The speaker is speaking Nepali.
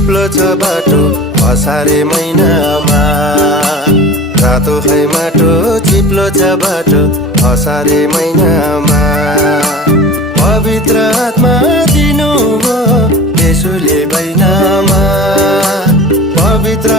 चिप्लो छ बाटो असारे महिनामा। रातो है माटो चिप्लो छ बाटो असारे महिनामा। पवित्र आत्मा दिनु भो यसुले बैनामा। पवित्र